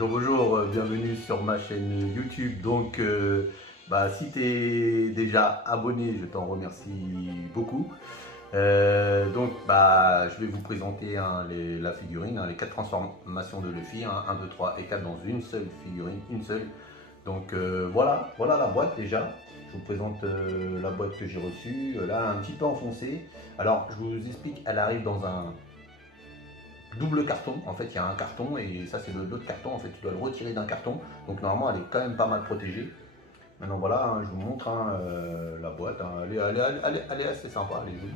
Bonjour, bienvenue sur ma chaîne YouTube. Donc, si tu es déjà abonné, je t'en remercie beaucoup. Je vais vous présenter la figurine, les 4 transformations de Luffy, 1, 2, 3 et 4 dans une seule figurine, une seule. Donc voilà la boîte déjà. Je vous présente la boîte que j'ai reçue, là un petit peu enfoncée. Alors je vous explique, elle arrive dans un double carton. En fait il y a un carton et ça c'est l'autre carton. En fait tu dois le retirer d'un carton. Donc normalement elle est quand même pas mal protégée. Maintenant voilà, je vous montre la boîte. Elle est assez sympa, elle est jolie.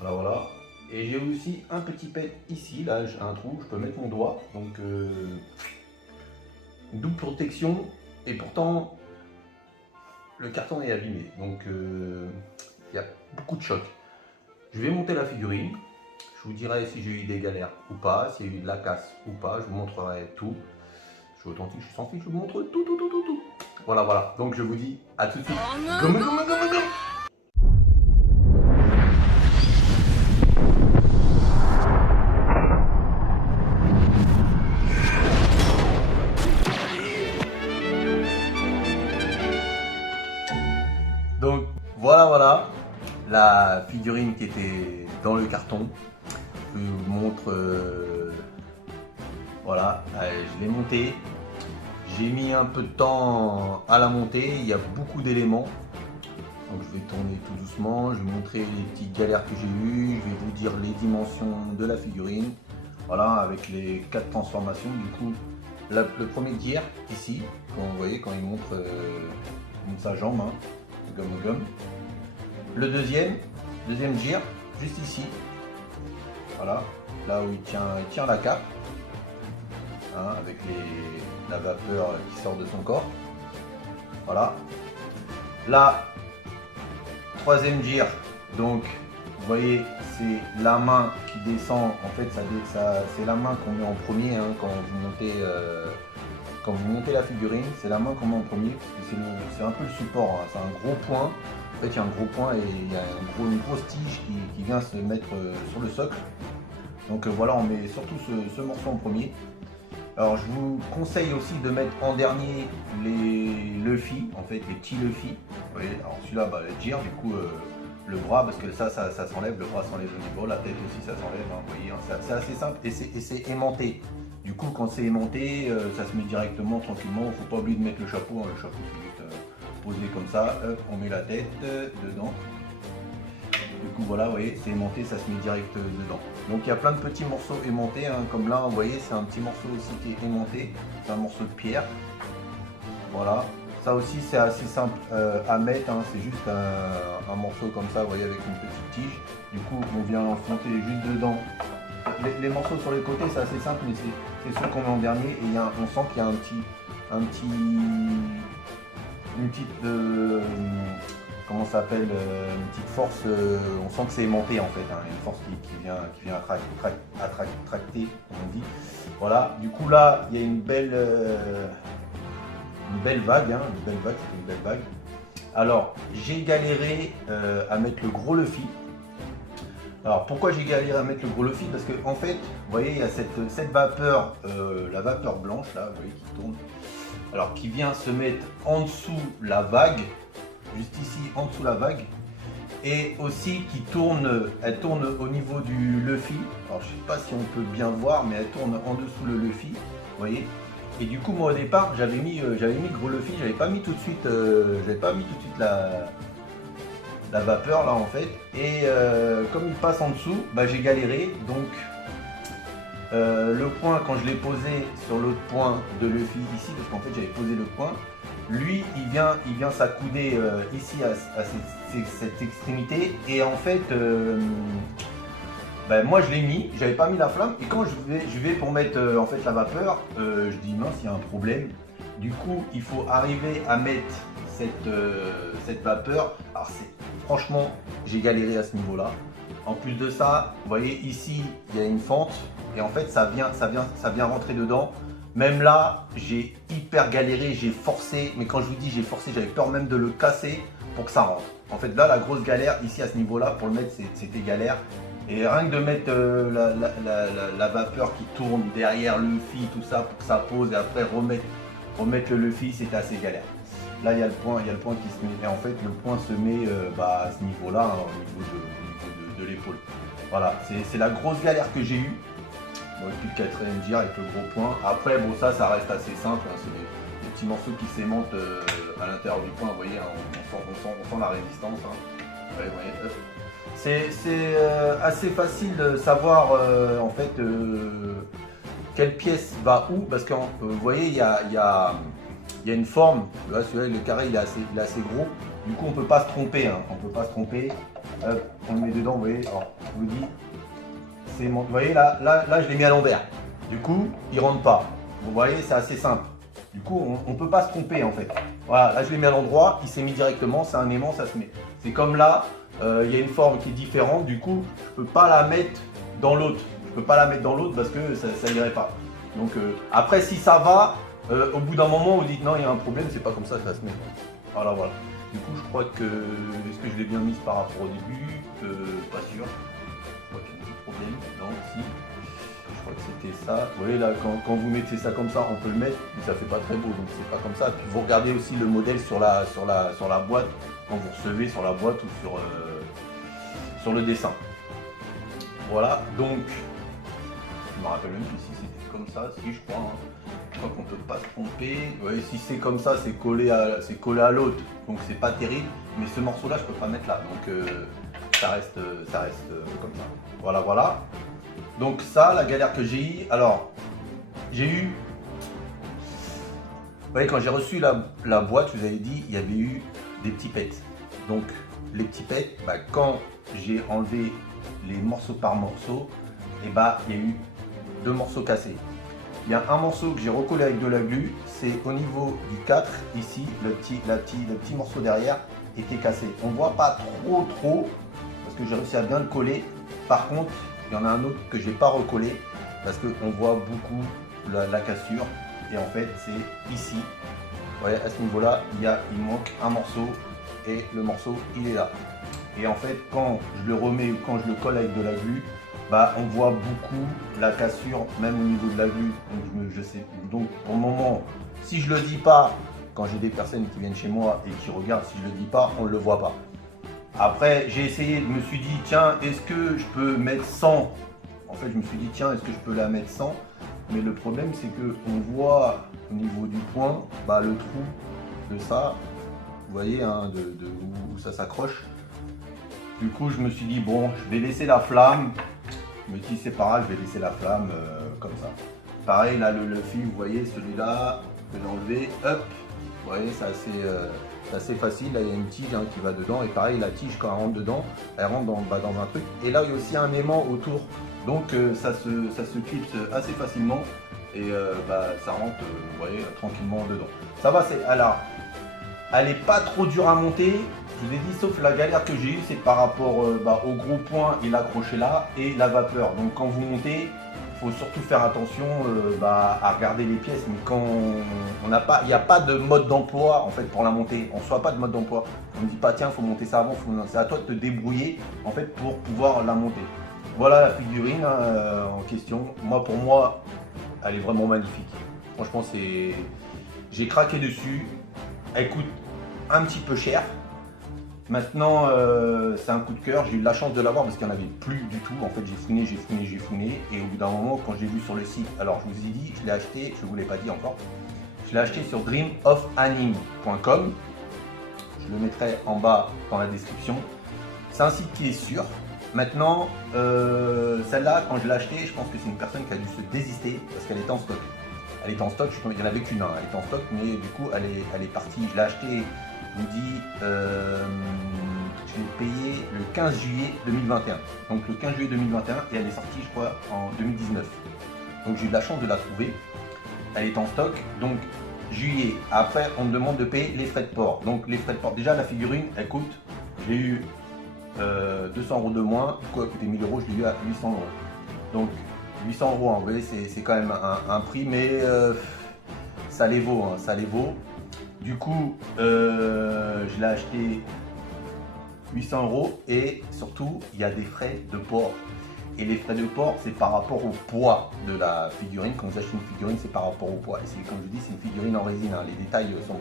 Voilà. Et j'ai aussi un petit pet ici, là j'ai un trou, je peux mettre mon doigt. Donc double protection et pourtant le carton est abîmé. Donc il y a beaucoup de choc. Je vais monter la figurine. Je vous dirai si j'ai eu des galères ou pas, s'il y a eu de la casse ou pas. Je vous montrerai tout. Je suis authentique, je suis sans filtre, je vous montre tout. Voilà. Donc je vous dis à tout de suite. Go. Donc voilà la figurine qui était dans le carton. Je vous montre, voilà, je l'ai montée. J'ai mis un peu de temps à la monter, il y a beaucoup d'éléments. Donc je vais tourner tout doucement, je vais vous montrer les petites galères que j'ai eues, je vais vous dire les dimensions de la figurine. Voilà, avec les 4 transformations. Du coup, le premier gear ici, quand vous voyez, quand il montre sa jambe, gomme. Le deuxième gear, juste ici. Voilà, là où il tient la cape, avec la vapeur qui sort de son corps. Voilà. Là, troisième gear, donc vous voyez, c'est la main qui descend. En fait, c'est la main qu'on met en premier quand vous montez la figurine. C'est la main qu'on met en premier parce que c'est un peu le support. C'est un gros point. En fait, il y a un gros point et il y a une grosse tige qui vient se mettre sur le socle. Donc voilà, on met surtout ce morceau en premier. Alors je vous conseille aussi de mettre en dernier les Luffy, en fait les petits Luffy. Vous voyez, alors celui-là, le gear, du coup le bras, parce que ça s'enlève, le bras s'enlève au niveau, la tête aussi ça s'enlève, vous voyez, c'est assez simple et c'est aimanté. Du coup quand c'est aimanté, ça se met directement, tranquillement, il ne faut pas oublier de mettre le chapeau, le chapeau c'est juste posé comme ça, hop, on met la tête dedans. Du coup voilà, vous voyez, c'est aimanté, ça se met direct dedans. Donc il y a plein de petits morceaux aimantés, comme là vous voyez, c'est un petit morceau aussi qui est aimanté, c'est un morceau de pierre. Voilà, ça aussi c'est assez simple à mettre, c'est juste un morceau comme ça, vous voyez, avec une petite tige. Du coup on vient enfoncer juste dedans. Les morceaux sur les côtés c'est assez simple, mais c'est ceux qu'on met en dernier et on sent qu'il y a une petite comment ça s'appelle, une petite force, on sent que c'est aimanté en fait, une force qui vient attracter, comme on dit. Voilà, du coup là, il y a une belle vague, c'est une belle vague. Alors, j'ai galéré à mettre le gros Luffy. Alors, pourquoi j'ai galéré à mettre le gros Luffy? Parce que en fait, vous voyez, il y a cette vapeur, la vapeur blanche là, vous voyez, qui tourne. Alors, qui vient se mettre en dessous la vague. Juste ici en dessous la vague, et aussi qui elle tourne au niveau du Luffy. Alors je sais pas si on peut bien voir, mais elle tourne en dessous le Luffy, vous voyez. Et du coup moi au départ j'avais mis le gros Luffy, j'avais pas mis tout de suite la vapeur là en fait, et comme il passe en dessous, j'ai galéré. Donc le point, quand je l'ai posé sur l'autre point de Luffy ici, parce qu'en fait j'avais posé le point, lui il vient s'accouder ici à cette extrémité, et en fait moi je l'ai mis, j'avais pas mis la flamme, et quand je vais pour mettre en fait la vapeur, je dis mince, il y a un problème. Du coup il faut arriver à mettre cette vapeur. Alors franchement j'ai galéré à ce niveau là. En plus de ça, vous voyez ici il y a une fente, et en fait ça vient rentrer dedans. Même là, j'ai hyper galéré, j'ai forcé, mais quand je vous dis j'ai forcé, j'avais peur même de le casser pour que ça rentre. En fait là, la grosse galère ici à ce niveau-là, pour le mettre, c'était galère. Et rien que de mettre la vapeur qui tourne derrière le Luffy, tout ça, pour que ça pose et après remettre le Luffy, c'est assez galère. Là, il y a le point qui se met. Et en fait, le point se met à ce niveau-là, hein, au niveau de l'épaule. Voilà, c'est la grosse galère que j'ai eue. Bon, et puis le quatrième gire avec le gros point. Après, bon, ça reste assez simple. Hein, c'est des petits morceaux qui s'aimantent à l'intérieur du point. Vous voyez, hein, on sent la résistance. Hein. Ouais, vous voyez, c'est assez facile de savoir en fait quelle pièce va où, parce que vous voyez il y a une forme, celui-là le carré il est assez gros, du coup on peut pas se tromper, hein. On peut pas se tromper. On le met dedans, vous voyez, alors je vous dis, vous voyez là je l'ai mis à l'envers, du coup il rentre pas, vous voyez c'est assez simple, du coup on peut pas se tromper en fait. Voilà, là je l'ai mis à l'endroit, il s'est mis directement, c'est un aimant, ça se met. C'est comme là, il y a une forme qui est différente, du coup je peux pas la mettre dans l'autre. Je peux pas la mettre dans l'autre parce que ça irait pas. Donc après si ça va, au bout d'un moment on dit non il y a un problème, c'est pas comme ça que ça se met. Voilà. Du coup je crois que, est-ce que je l'ai bien mise par rapport au début? Pas sûr. Je crois qu'il y a un petit problème. Non, si. Je crois que c'était ça. Vous voyez là, quand vous mettez ça comme ça, on peut le mettre, mais ça fait pas très beau, donc c'est pas comme ça. Puis vous regardez aussi le modèle sur la boîte, quand vous recevez sur la boîte ou sur le dessin. Voilà, donc je me rappelle même plus si c'était comme ça, si je crois. Hein. Je crois qu'on peut pas se tromper. Vous voyez, si c'est comme ça, c'est collé à l'autre, donc c'est pas terrible. Mais ce morceau-là, je peux pas mettre là, donc ça reste comme ça. Voilà. Donc ça, la galère que j'ai eue, alors j'ai eu, vous voyez, quand j'ai reçu la boîte, je vous avais dit, il y avait eu des petits pets. Donc les petits pets, quand j'ai enlevé les morceaux par morceau, et il y a eu 2 morceaux cassés. Il y a un morceau que j'ai recollé avec de la glu, c'est au niveau du 4, ici, le petit morceau derrière était cassé. On ne voit pas trop, parce que j'ai réussi à bien le coller. Par contre, il y en a un autre que je n'ai pas recollé, parce qu'on voit beaucoup la cassure. Et en fait, c'est ici. Vous voyez, à ce niveau-là, il manque un morceau, et le morceau, il est là. Et en fait, quand je le remets, quand je le colle avec de la glu, on voit beaucoup la cassure, même au niveau de la glu. Donc, je sais. Donc, pour le moment, si je le dis pas, quand j'ai des personnes qui viennent chez moi et qui regardent, si je le dis pas, on ne le voit pas. Après, j'ai essayé, je me suis dit, tiens, est-ce que je peux mettre 100? En fait, je me suis dit, tiens, est-ce que je peux la mettre 100? Mais le problème, c'est qu'on voit au niveau du point, le trou de ça, vous voyez, hein, où ça s'accroche. Du coup, je me suis dit, bon, je vais laisser la flamme. Je me dis, c'est pas grave, je vais laisser la flamme comme ça. Pareil, là, le fil, vous voyez, celui-là, je vais l'enlever, hop. Vous voyez, c'est assez facile. Là, il y a une tige qui va dedans. Et pareil, la tige, quand elle rentre dedans, elle rentre dans un truc. Et là, il y a aussi un aimant autour. Donc, ça se clipse assez facilement. Et ça rentre, vous voyez, tranquillement dedans. Ça va, elle n'est pas trop dure à monter. Je vous ai dit, sauf la galère que j'ai eue, c'est par rapport au gros point et l'accrocher là et la vapeur. Donc quand vous montez, il faut surtout faire attention à regarder les pièces. Mais quand il n'y a pas de mode d'emploi en fait pour la montée. On ne soit pas de mode d'emploi. On ne dit pas tiens, il faut monter ça avant. C'est à toi de te débrouiller en fait pour pouvoir la monter. Voilà la figurine en question. Pour moi, elle est vraiment magnifique. Franchement, j'ai craqué dessus. Elle coûte un petit peu cher. Maintenant, c'est un coup de cœur. J'ai eu la chance de l'avoir parce qu'il n'y en avait plus du tout. En fait, j'ai fouiné. Et au bout d'un moment, quand j'ai vu sur le site, alors je vous ai dit, je l'ai acheté, je ne vous l'ai pas dit encore. Je l'ai acheté sur dreamofanime.com. Je le mettrai en bas dans la description. C'est un site qui est sûr. Maintenant, celle-là, quand je l'ai achetée, je pense que c'est une personne qui a dû se désister parce qu'elle était en stock. Elle était en stock, il n'y en avait qu'une, elle était en stock, mais du coup, elle est partie. Je l'ai achetée. Je vous dis, je l'ai payé le 15 juillet 2021. Donc le 15 juillet 2021 et elle est sortie, je crois, en 2019. Donc j'ai eu de la chance de la trouver. Elle est en stock. Donc juillet. Après, on me demande de payer les frais de port. Donc les frais de port. Déjà, la figurine, elle coûte. J'ai eu 200 € de moins. Du coup, elle coûtait 1000 €. Je l'ai eu à 800 €. Donc 800 €, hein, vous voyez, c'est quand même un prix, mais ça les vaut. Hein, ça les vaut. Du coup, je l'ai acheté 800 euros et surtout il y a des frais de port. Et les frais de port, c'est par rapport au poids de la figurine. Quand vous achetez une figurine, c'est par rapport au poids. Et c'est, comme je dis, c'est une figurine en résine, hein. Les détails sont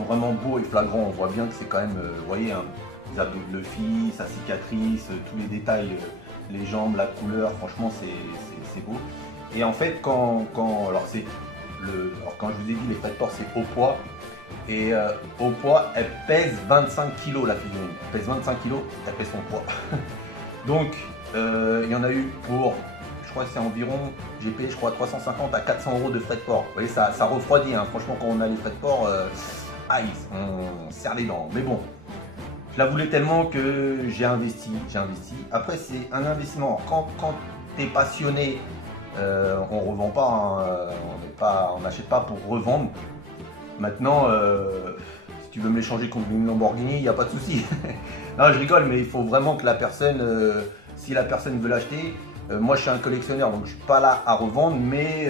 vraiment beaux et flagrants. On voit bien que c'est quand même, vous voyez, hein, les abdos de Luffy, sa cicatrice, tous les détails, les jambes, la couleur, franchement, c'est beau. Et en fait, alors quand je vous ai dit les frais de port, c'est au poids. Et au poids, elle pèse 25 kg la figurine. Elle pèse 25 kg, elle pèse son poids. Donc, il y en a eu pour, je crois que c'est environ, j'ai payé je crois 350 à 400 euros de frais de port. Vous voyez, ça refroidit, hein. Franchement, quand on a les frais de port, aïe, on serre les dents. Mais bon, je la voulais tellement que j'ai investi. Après, c'est un investissement. Quand tu es passionné, on ne revend pas, hein. On n'achète pas pour revendre. Maintenant, si tu veux me l'échanger contre une Lamborghini, il n'y a pas de souci. Non, je rigole, mais il faut vraiment que la personne, si la personne veut l'acheter, moi je suis un collectionneur, donc je ne suis pas là à revendre, mais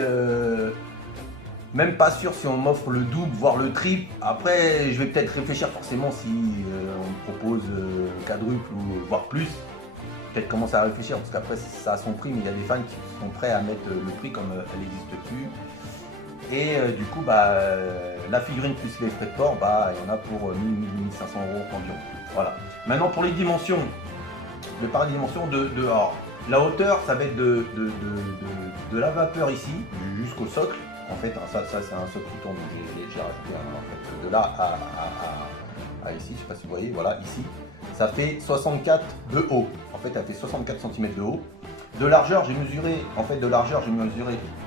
même pas sûr si on m'offre le double, voire le triple. Après, je vais peut-être réfléchir forcément si on me propose quadruple ou voire plus. Peut-être commencer à réfléchir, parce qu'après ça a son prix, mais il y a des fans qui sont prêts à mettre le prix comme elle n'existe plus. Et du coup, la figurine plus les frais de port, il y en a pour 1000-1500 euros environ. Voilà. Maintenant, pour les dimensions, je vais parler des dimensions alors, la hauteur, ça va être de la vapeur ici jusqu'au socle. En fait, ça c'est un socle qui tombe, donc j'ai rajouté en fait, de là à ici, je ne sais pas si vous voyez, voilà, ici. Ça fait 64 de haut. En fait, elle fait 64 cm de haut. De largeur, j'ai mesuré,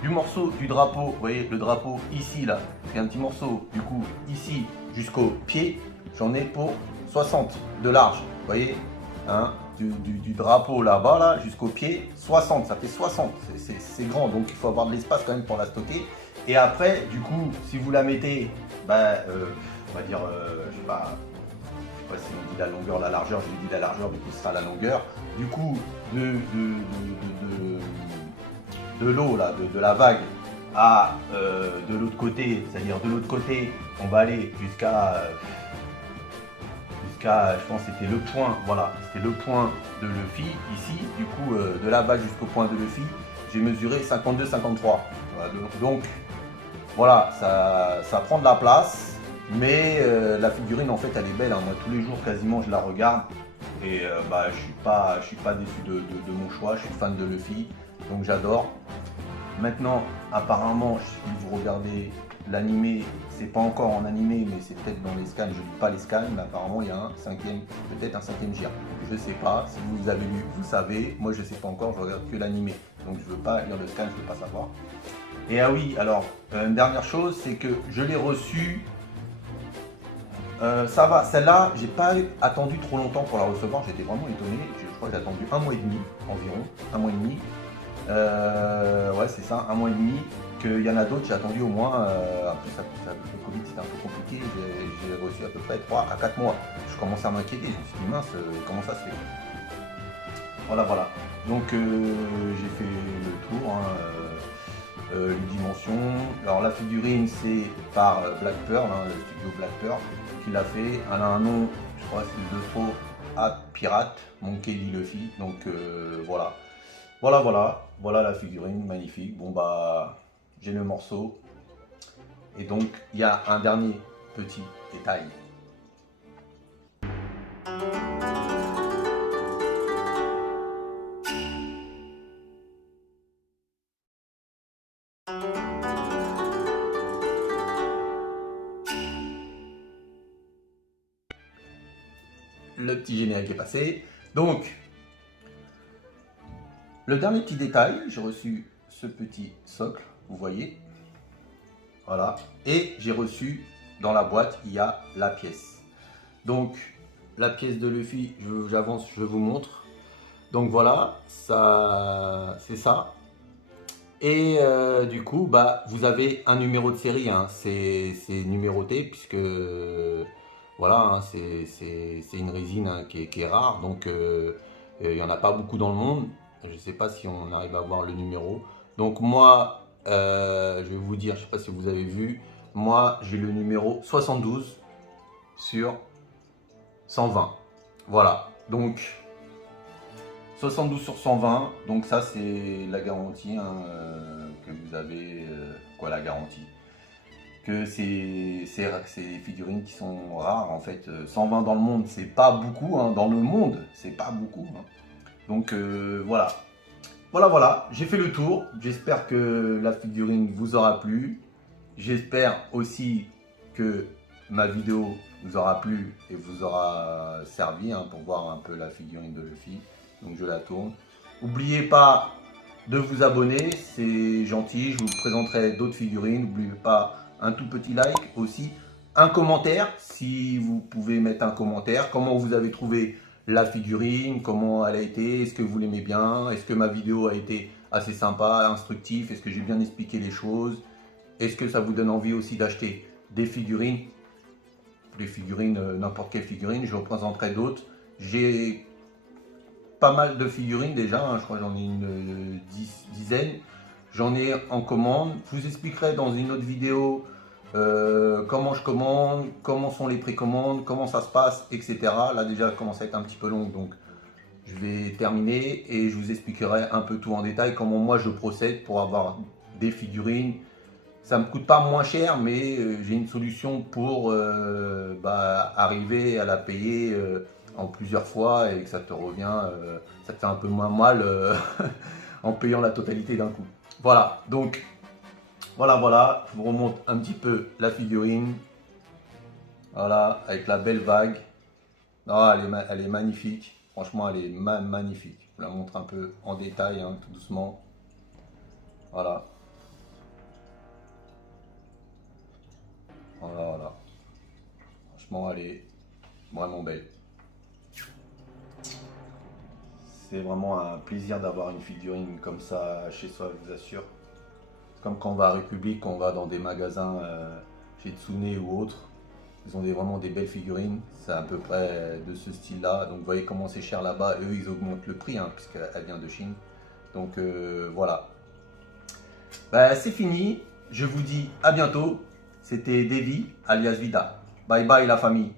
du morceau du drapeau, vous voyez le drapeau ici là, c'est un petit morceau, du coup ici jusqu'au pied, j'en ai pour 60 de large, vous voyez, hein, du drapeau là-bas là, jusqu'au pied, 60, ça fait 60, c'est grand, donc il faut avoir de l'espace quand même pour la stocker. Et après, du coup, si vous la mettez, on va dire, je sais pas si on dit la longueur, la largeur, j'ai dit la largeur, du coup ce sera la longueur. Du coup, de l'eau, là, de la vague à de l'autre côté, c'est-à-dire de l'autre côté, on va aller jusqu'à, je pense que c'était le point, voilà, c'était le point de Luffy, ici, du coup, de la vague jusqu'au point de Luffy, j'ai mesuré 52-53. Voilà, donc, voilà, ça prend de la place. Mais la figurine en fait elle est belle, hein. Moi tous les jours quasiment je la regarde et je suis pas déçu de mon choix, je suis fan de Luffy, donc j'adore. Maintenant apparemment si vous regardez l'animé, c'est pas encore en animé mais c'est peut-être dans les scans, je lis pas les scans, mais apparemment il y a peut-être un cinquième GIR. Je sais pas, si vous avez lu, vous savez, moi je sais pas encore, je regarde que l'animé, donc je veux pas lire le scan, je veux pas savoir. Et ah oui, alors une dernière chose, c'est que je l'ai reçue. Ça va, celle-là, j'ai pas attendu trop longtemps pour la recevoir, j'étais vraiment étonné. Je crois que j'ai attendu 1 mois et demi environ, 1 mois et demi. Ouais, c'est ça, 1 mois et demi. Qu'il y en a d'autres, j'ai attendu au moins, en plus le Covid c'était un peu compliqué, j'ai reçu à peu près 3 à 4 mois. Je commençais à m'inquiéter, je me suis dit mince, comment ça se fait? Voilà. Donc j'ai fait le tour, hein, les dimensions. Alors la figurine c'est par Black Pearl, hein, le studio Black Pearl qui l'a fait. Elle a un nom, je crois que c'est le faux à pirate, Monkey D. Luffy. Donc voilà la figurine magnifique. Bon j'ai le morceau. Et donc il y a un dernier petit détail. Le petit générique est passé. Donc, le dernier petit détail, j'ai reçu ce petit socle, vous voyez. Voilà. Et j'ai reçu dans la boîte, il y a la pièce. Donc, la pièce de Luffy, j'avance, je vous montre. Donc voilà, ça, c'est ça. Et du coup, vous avez un numéro de série, hein. C'est numéroté puisque voilà, hein, c'est une résine, hein, qui est rare, donc il n'y en a pas beaucoup dans le monde. Je ne sais pas si on arrive à voir le numéro. Donc moi, je vais vous dire, je ne sais pas si vous avez vu, moi j'ai le numéro 72 sur 120. Voilà, donc 72 sur 120, donc ça c'est la garantie hein, que vous avez, quoi la garantie que c'est des figurines qui sont rares en fait, 120 dans le monde c'est pas beaucoup, hein, dans le monde c'est pas beaucoup, hein. Donc voilà, voilà, j'ai fait le tour, j'espère que la figurine vous aura plu, j'espère aussi que ma vidéo vous aura plu et vous aura servi hein, pour voir un peu la figurine de Luffy. Donc je la tourne. N'oubliez pas de vous abonner, c'est gentil, je vous présenterai d'autres figurines. N'oubliez pas un tout petit like aussi, un commentaire, si vous pouvez mettre un commentaire, comment vous avez trouvé la figurine, comment elle a été, est-ce que vous l'aimez bien, est-ce que ma vidéo a été assez sympa, instructive, est-ce que j'ai bien expliqué les choses, est-ce que ça vous donne envie aussi d'acheter des figurines, n'importe quelle figurine, je représenterai d'autres. J'ai pas mal de figurines déjà, hein, je crois que j'en ai une dizaine. J'en ai en commande. Je vous expliquerai dans une autre vidéo comment je commande, comment sont les précommandes, comment ça se passe, etc. Là déjà, ça commence à être un petit peu long, donc je vais terminer et je vous expliquerai un peu tout en détail, comment moi je procède pour avoir des figurines. Ça me coûte pas moins cher, mais j'ai une solution pour arriver à la payer en plusieurs fois et que ça te revient, ça te fait un peu moins mal en payant la totalité d'un coup. Voilà, donc voilà, je vous remonte un petit peu la figurine. Voilà, avec la belle vague. Non, elle est magnifique, franchement elle est magnifique. Je vous la montre un peu en détail, hein, tout doucement. Voilà. Voilà. Franchement, elle est vraiment belle. C'est vraiment un plaisir d'avoir une figurine comme ça chez soi, je vous assure. C'est comme quand on va à République, quand on va dans des magasins chez Tsune ou autres. Ils ont vraiment des belles figurines. C'est à peu près de ce style-là. Donc vous voyez comment c'est cher là-bas. Eux, ils augmentent le prix, hein, puisqu'elle vient de Chine. Donc voilà. C'est fini. Je vous dis à bientôt. C'était Davy alias Vida. Bye bye la famille.